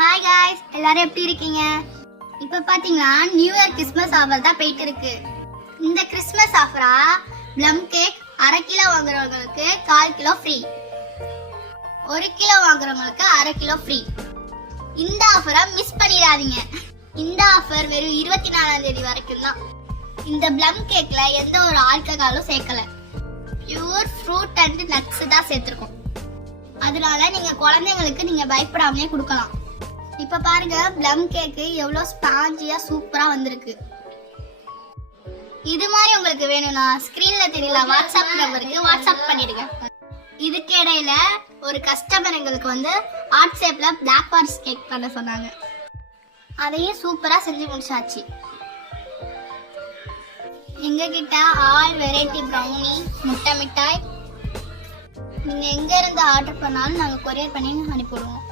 Hi guys, எல்லாரும் எப்படி இருக்கீங்க? இப்ப பாத்தீங்கன்னா நியூ இயர் கிறிஸ்மஸ் ஆஃபர் தான் போயிட்டு இருக்கு. இந்த கிறிஸ்மஸ் ஆஃபரா ப்ளம் கேக் 1/2 கிலோ வாங்குறவங்களுக்கு 1/4 கிலோ ஃப்ரீ, 1 கிலோ வாங்குறவங்களுக்கு 1/2 கிலோ ஃப்ரீ. இந்த ஆஃபரை மிஸ் பண்ணிடாதீங்க. இந்த ஆஃபர் வெறும் 24ஆம் தேதி வரைக்கும் தான். இந்த ப்ளம் கேக்ல எந்த ஒரு ஆல்கஹாலும் சேர்க்கல, பியூர் ஃப்ரூட் அண்ட் நட்ஸ் தான் சேர்த்திருக்கோம். அதனால நீங்க குழந்தைங்களுக்கு நீங்க பயப்படாமலே கொடுக்கலாம். இப்ப பாருங்க, ப்ளம் கேக்கு எவ்வளவு ஸ்பாஞ்சியா சூப்பரா வந்திருக்கு. இது மாதிரி உங்களுக்கு வேணும்னா ஸ்கிரீன்ல தெரியல வாட்ஸ்அப் நம்பருக்கு வாட்ஸ்அப் பண்ணிடுங்க. இதுக்கு இடையில ஒரு கஸ்டமர் எங்களுக்கு ஆர்ட் ஷேப்ல பிளாக் ஃபாரஸ்ட் கேக் பண்ண சொன்னாங்க. அதையும் சூப்பரா செஞ்சு முடிச்சாச்சு. எங்க கிட்ட ஆல் வெரைட்டி ப்ரௌனி, முட்டை மிட்டாய், நீங்க எங்க இருந்து ஆர்டர் பண்ணாலும் நாங்க கொரியர் பண்ணி அனுப்பிடுவோம்.